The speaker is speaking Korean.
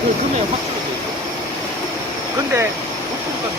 그 금액 확실히 돼 있어. 근데 높으니까